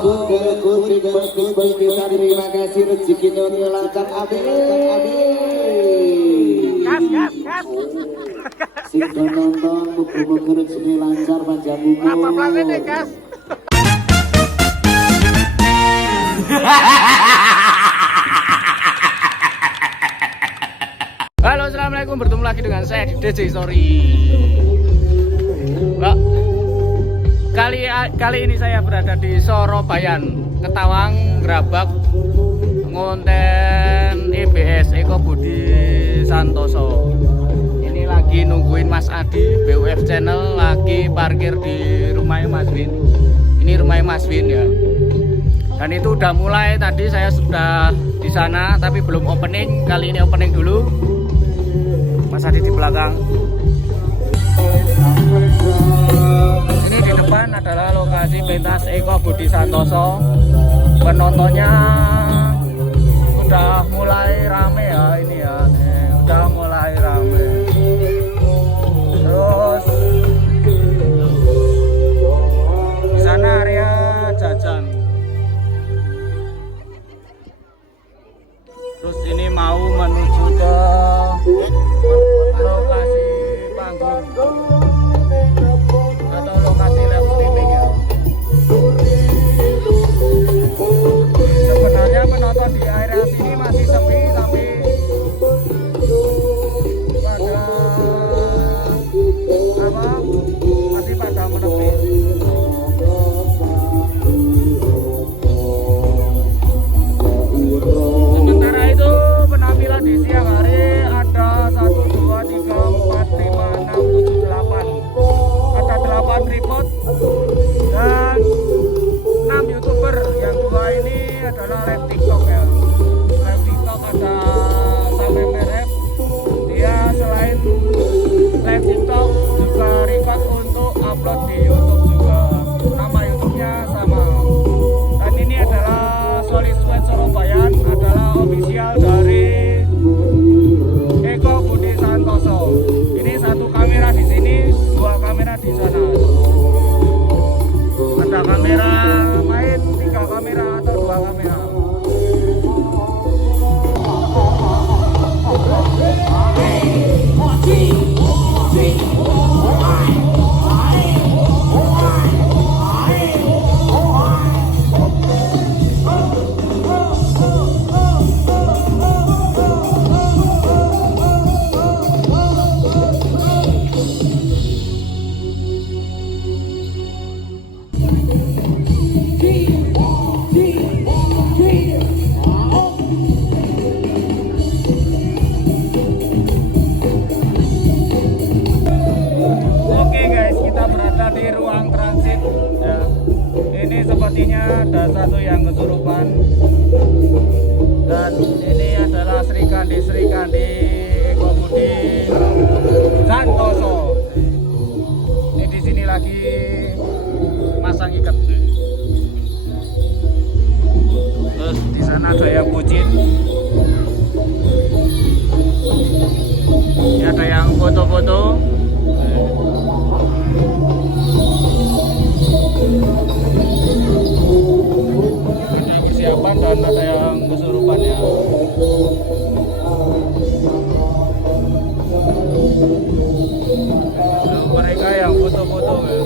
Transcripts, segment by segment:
Kita terima kasih rezeki dunia lancar amin. Gas. Sing nonton muga-muga rezeki lancar panjang umur. Apa plannya gas? Halo, assalamualaikum, bertemu lagi dengan saya di DJ Story. Mbak, kali ini saya berada di Sorobayan, Ketawang, Grabak, ngonten EBS Eko Budi Santoso. Ini lagi nungguin Mas Adi BUF Channel lagi parkir di rumahnya Mas Win. Ini rumahnya Mas Win ya. Dan itu udah mulai tadi, saya sudah di sana tapi belum opening. Kali ini opening dulu. Mas Adi di belakang. Ini di depan adalah lokasi pentas Eko Budi Santoso. Penontonnya udah mulai rame ya ini ya. Udah mulai rame. Terus di sana area jajan. Terus ini mau menuju ke lokasi panggung atau lokasi live streaming ya. Sebenarnya penonton di area sini masih sepi, tapi masih pada menepi. Sementara itu penampilan di siang hari ada 1, 2, 3, 4, 5, 6, 7, 8. Ada 8 tripod dan 6 YouTuber. Yang 2 ini adalah live TikTok ya. Live TikTok ada Sampai Merep. Dia selain live TikTok juga record untuk upload di YouTube juga. Nama YouTube-nya sama. Dan ini adalah Solid Sweat Sorobayan, adalah official dari Eko Budi Santoso. Ini 1 kamera di sini, 2 kamera di sana. Ada kamera main, 3 kamera atau 2 kamera. Di ruang transit ya. Ini sepertinya ada 1 yang kesurupan. Dan ini adalah Sri Kandi Eko Budi Santoso. Ini di sini lagi masang ikat. Terus di sana ada yang bucin. Ini ada yang foto-foto. Ada yang kesiapan dan ada yang kesurupan ya. Dan mereka yang foto-foto ya.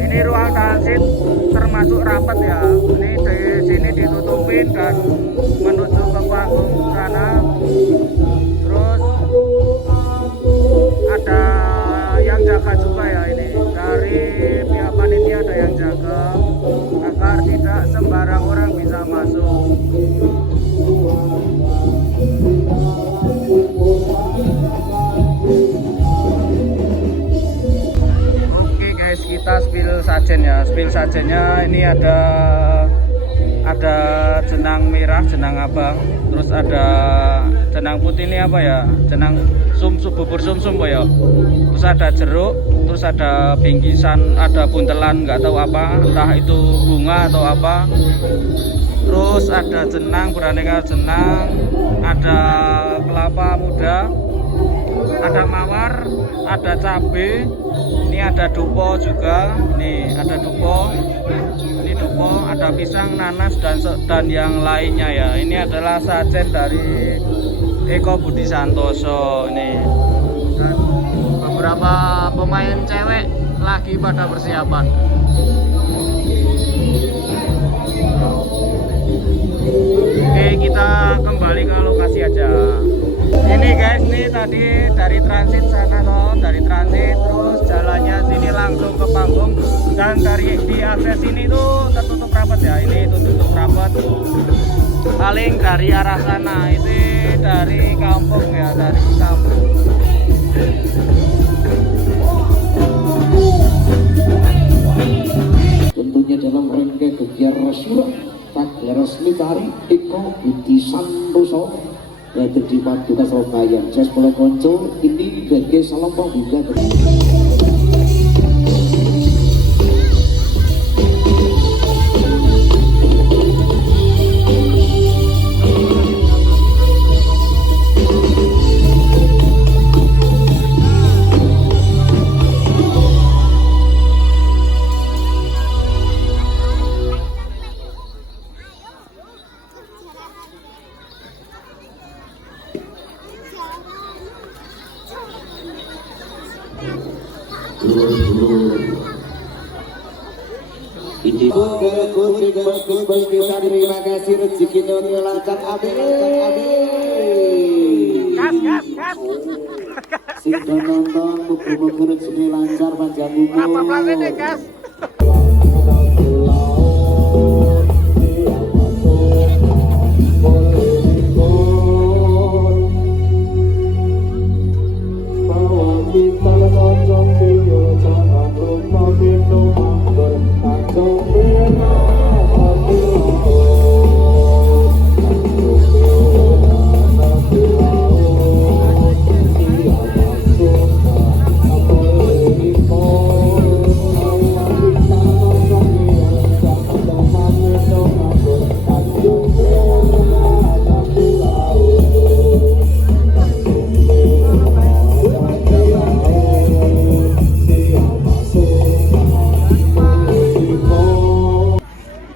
Ini ruang transit termasuk rapat ya. Ini di sini ditutupin dan menuju ke panggung sana. Terus ada yang jaga juga ya ini. Dari pihak panitia ada yang jaga agar tidak sembarang orang bisa masuk. Oke guys, kita spill sajen ya. Spill sajennya ini ada ada jenang merah, jenang abang, terus ada jenang putih ini apa ya, jenang bubur sumsum ya, terus ada jeruk, terus ada bingkisan, ada buntelan nggak tahu apa, entah itu bunga atau apa, terus ada jenang, beraneka jenang, ada kelapa muda, ada mawar, ada cabai, ini ada dupo juga, nih ada dupo, ini dupo, ada pisang, nanas dan yang lainnya ya. Ini adalah sajen dari Eko Budi Santoso ini. Dan beberapa pemain cewek lagi pada persiapan. Oke, kita kembali ke lokasi aja. Ini guys, ini tadi dari transit sana toh, dari transit terus jalannya sini langsung ke panggung, dan dari di akses ini tuh tertutup rapat ya, ini tutup rapat. Paling dari arah sana itu dari kampung ya, dari kampung. Tentunya dalam rangka kegiatan surat tak resmi dari Eko Budi Santoso yaitu di Paduka Surabaya. Saya sekolah konco ini bagi salam pembuka. Ini terima kasih rezeki lancar amin. Gas. Sing nonton muga-muga rezeki lancar panjang umur. Apa plannya gas?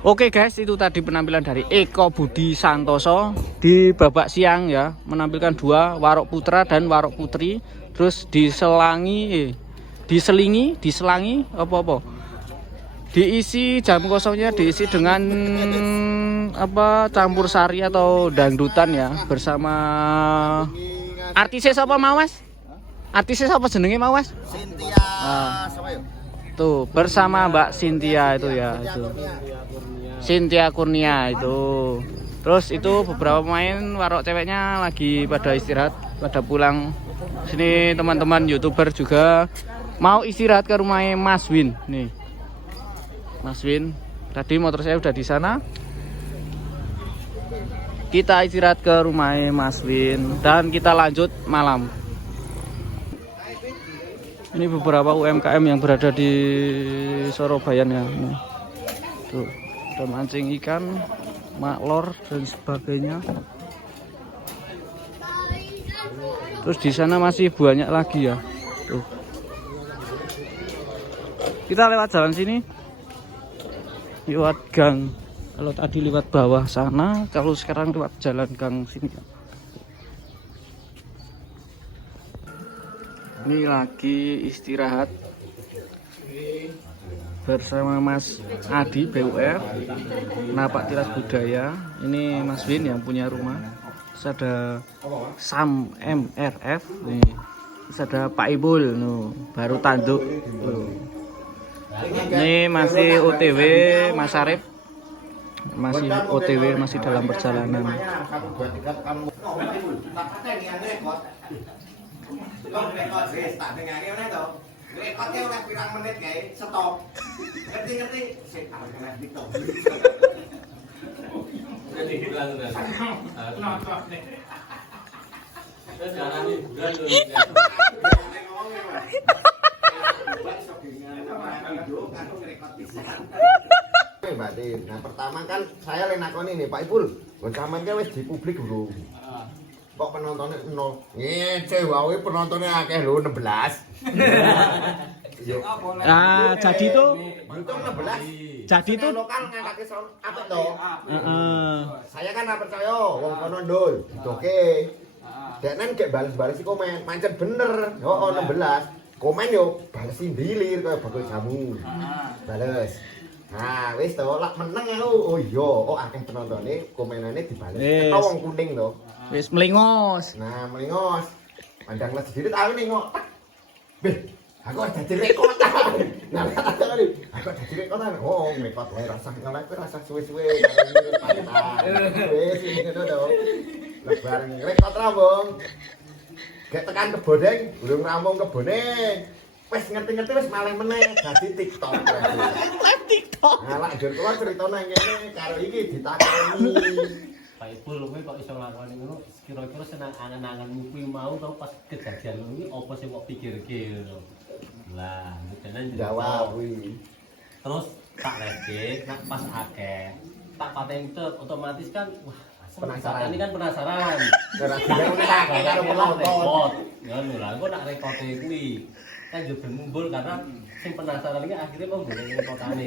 Oke guys, itu tadi penampilan dari Eko Budi Santoso di babak siang ya, menampilkan dua warok putra dan warok putri, terus diselangi apa diisi jam kosongnya diisi dengan apa campur sari atau dangdutan ya, bersama artisnya siapa Mawas? Artisnya siapa jenenge Mawas? Cynthia. Tuh bersama Mbak Cynthia itu ya, itu Cynthia Kurnia itu. Terus itu beberapa pemain warok ceweknya lagi pada istirahat, pada pulang. Sini teman-teman YouTuber juga mau istirahat ke rumahnya Mas Win nih. Mas Win, tadi motor saya udah di sana. Kita istirahat ke rumahnya Mas Win dan kita lanjut malam. Ini beberapa UMKM yang berada di Surabaya ya. Tuh, ada mancing ikan, maklor dan sebagainya. Terus di sana masih banyak lagi ya. Tuh. Kita lewat jalan sini, lewat gang. Kalau tadi lewat bawah sana, kalau sekarang lewat jalan gang sini. Ini lagi istirahat bersama Mas Adi BUR, Napak Tilas Budaya. Ini Mas Win yang punya rumah. Terus ada Sam MRF nih. Terus ada Pak Ibul baru tanduk. Ini masih OTW Mas Arif. Masih OTW, masih dalam perjalanan. Rekodnya udah pirang menit guys, stop. Ngerti. Jadi hilang kan. Terus jalan hiburan tuh. Mbak Tin, nah pertama kan saya lenakoni nih Pak Ipul, goncaman kan wis di publik bro. Kok penontonnya nol? Ngece wae penontonnya akeh lho 16. Ah, jadi tuh Untung 16. jadi tuh Lokal ngangkake sound apa toh? heeh. Saya kan ora percaya wong kono ndul. Oke. Deknen gek bales-bales komen, pancen bener. Oh 16. Komen yo balesi ndilir kaya bakul jamu. Bales. Nah, wis to, lak meneng aku. Oh iya, oh akeh penontone komenane dibales. Wis. Ketok wong kuning to. Wis melingos. Nah, melingos. Pandang les diri aku nengok. Beh, aku ada di rekotan. Nah, kata tadi, aku ada di rekotan. Oh, rekot wae rasa ngono kuwi rasa suwe-suwe. Wis ngono to. Lah bareng rekot ra, Bang. Gek tekan kebodeng, urung rampung kebone. Wis ngerti-ngerti wis malih meneh dadi TikTok. TikTok. Nah, lak njur kula critane ngene karo iki ditakoni. Pak Ipul kowe kok iso nglakoni ngono kira-kira senang angan-anganmu kuwi mau tau pas kejadian ngono iki apa sing kok pikirke ngono. Lah, jenengan Jawab kuwi. Terus tak lege nak pas akeh tak pateni otomatis kan wah Penasaran. ini kan penasaran. Ora dilek karo penonton. Ngono lah, engko nak rekote kuwi kan yo ben mumbul karena sing penasaran iki akhirnya kok golek rekotane.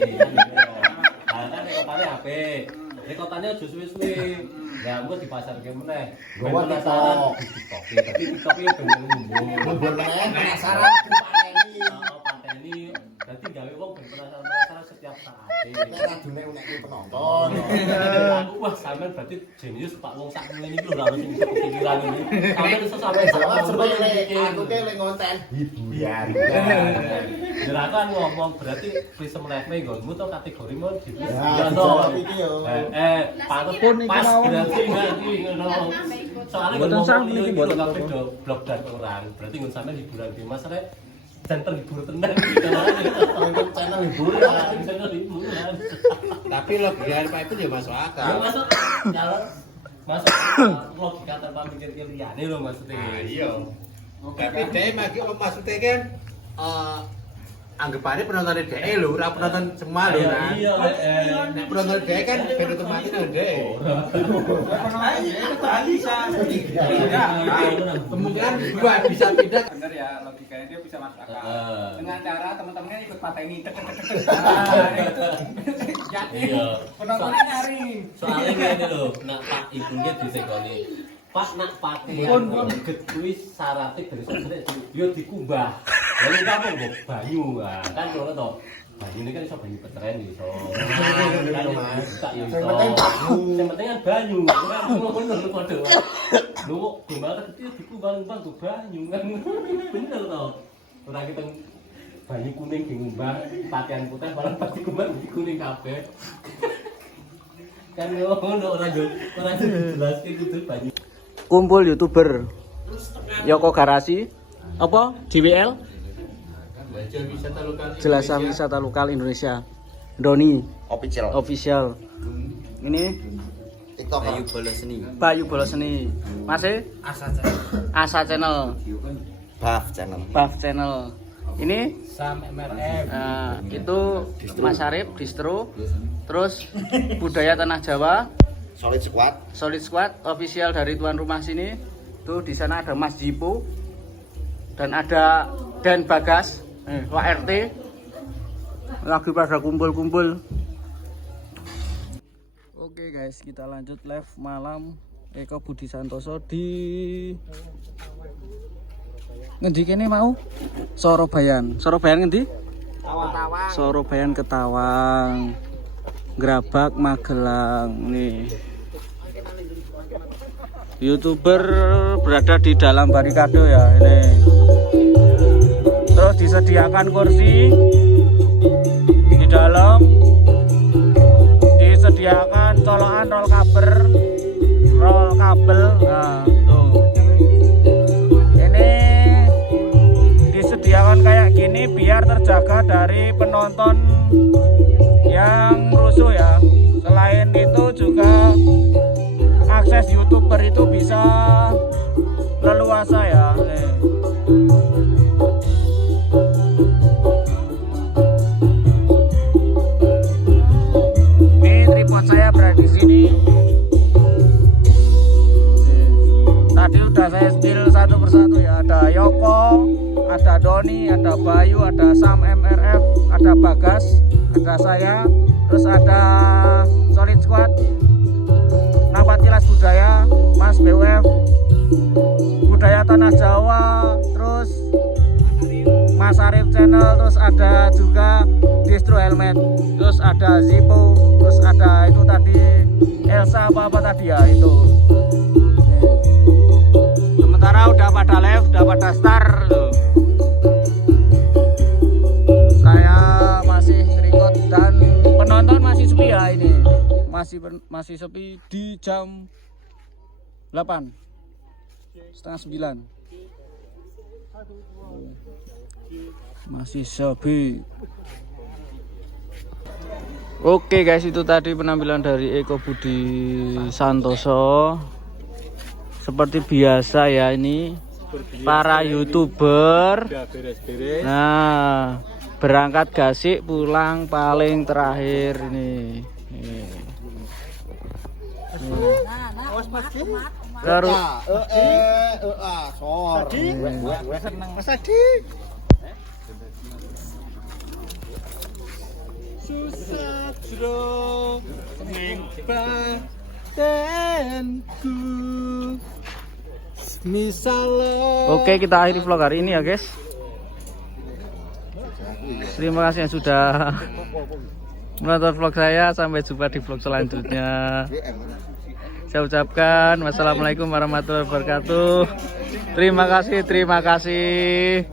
Lah kan rekotane apik. Rekotane aja suwe-suwe. Lah engko dipasarke meneh. Ben Gua penasaran di TikTok. Tapi TikTok iki ben mumbul. Mumbul meneh penasaran dipateni. Pateni berarti gawe wong ben penasaran setiap saat. Ora dunek-unek penonton. Aku wah sampean berarti jenius Pak wong sak ngene iki lho ora sing iso kepikiran ini. Sampeyan iso sampe Jawab sepele, aku ke le ngonten hiburan. Ya kan ngomong berarti Prism Live nggonmu to kategorimu di Ya, dijawab iki yo. pantes Pun iki pas mau. berarti ngerti ngono. Soalnya Mboten sami iki mboten mboten kabeh do blog dan orang. Berarti ngun sampean hiburan di Mas rek dan terhibur tenan gitu lah. Untuk channel hiburan. Channel hiburan. Tapi logika Pak Ipul ya masuk Ya akal. masuk kalau masuk logika tanpa mikir liyane lho maksudnya. Nah, iya. Tapi dia lagi maksudnya kan anggapannya penonton DE lho, ora penonton semua lho. Nah. Iya, Nek penonton DE kan ben otomatis kan DE. Kemungkinan gua bisa pindah. Bener ya, logikanya dia bisa masuk akal. Heeh. Dengan cara teman-temannya ikut pateni tek. Jadi Iya. penontonnya nyari. Soalnya ngene lho, nak Pak Ibu ki ditekoni. Pak nak pakaian get kuwi syaratnya dari sore yo dikumbah. Lalu kamu kok banyu kan ngono to. Banyu ini kan iso banyu petren iso. Tak yo iso. Sing penting banyu. Sing penting kan banyu. Kan ngono lho padha. Lho kok gombal kecil dikumbang-kumbang go banyu kan. Bener to. Ora kita banyu kuning diumbah, pakaian putih malah pas dikumbang kuning kabeh. Kan ngono ora yo dijelaske kudu banyu. Kumpul YouTuber. Yoko Garasi apa? JWL? Jelasan wisata lokal Indonesia. Doni official. Ini TikTok Bayu Boloseni. Masih? Asa channel. Buff channel. Ini Sam MRF. nah, itu Mas Arif distro. Terus budaya tanah Jawa. Solid Squad official dari tuan rumah sini. Tuh di sana ada Mas Jipo dan ada Dan Bagas, Pak RT. Lagi pada kumpul-kumpul. Oke guys, kita lanjut live malam Eko Budi Santoso di ngendi kene mau? Sorobayan. Sorobayan ngendi? Ketawang. Sorobayan Ketawang. Gerabak Magelang nih. YouTuber berada di dalam barikade ya ini. Terus disediakan kursi di dalam, disediakan colokan roll kabel. Nah, tuh. Ini disediakan kayak gini biar terjaga dari penonton yang rusuh ya. Selain itu juga akses YouTuber itu bisa leluasa ya. Ini tripod saya berada di sini. Tadi udah saya spill satu persatu ya. Ada Yoko, ada Doni, ada Bayu, ada Sam MRF, ada Bagas, ada saya, terus ada Solid Squad, Nawatilas Budaya, Mas BWF, Budaya Tanah Jawa, terus Mas Arif Channel, terus ada juga Distro Helmet, terus ada Zippo, terus ada itu tadi Elsa apa tadi ya itu. Sementara udah pada live, udah pada start tuh. Saya masih record dan penonton masih sepi ya ini. Masih sepi di jam 8 setengah 9. Masih sepi. Oke guys, itu tadi penampilan dari Eko Budi Santoso. Seperti biasa ya, ini para YouTuber. Nah, berangkat gasik pulang paling terakhir ini. Terus Mas Adi. Susah jero ning badanku. oke, kita akhiri vlog hari ini ya guys. Terima kasih yang sudah menonton vlog saya. Sampai jumpa di vlog selanjutnya. Saya ucapkan wassalamualaikum warahmatullahi wabarakatuh. Terima kasih.